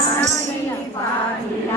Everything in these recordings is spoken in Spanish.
नाही पाहिला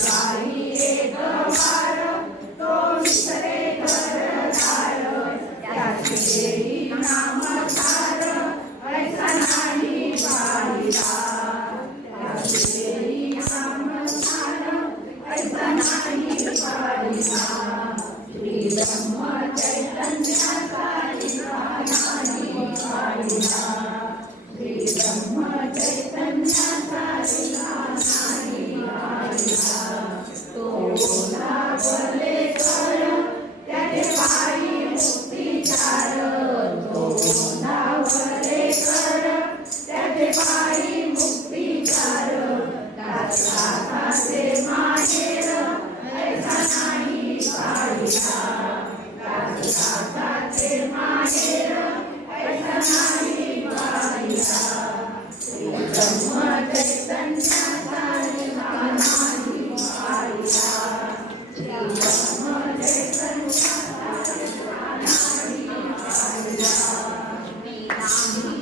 ください。Yes.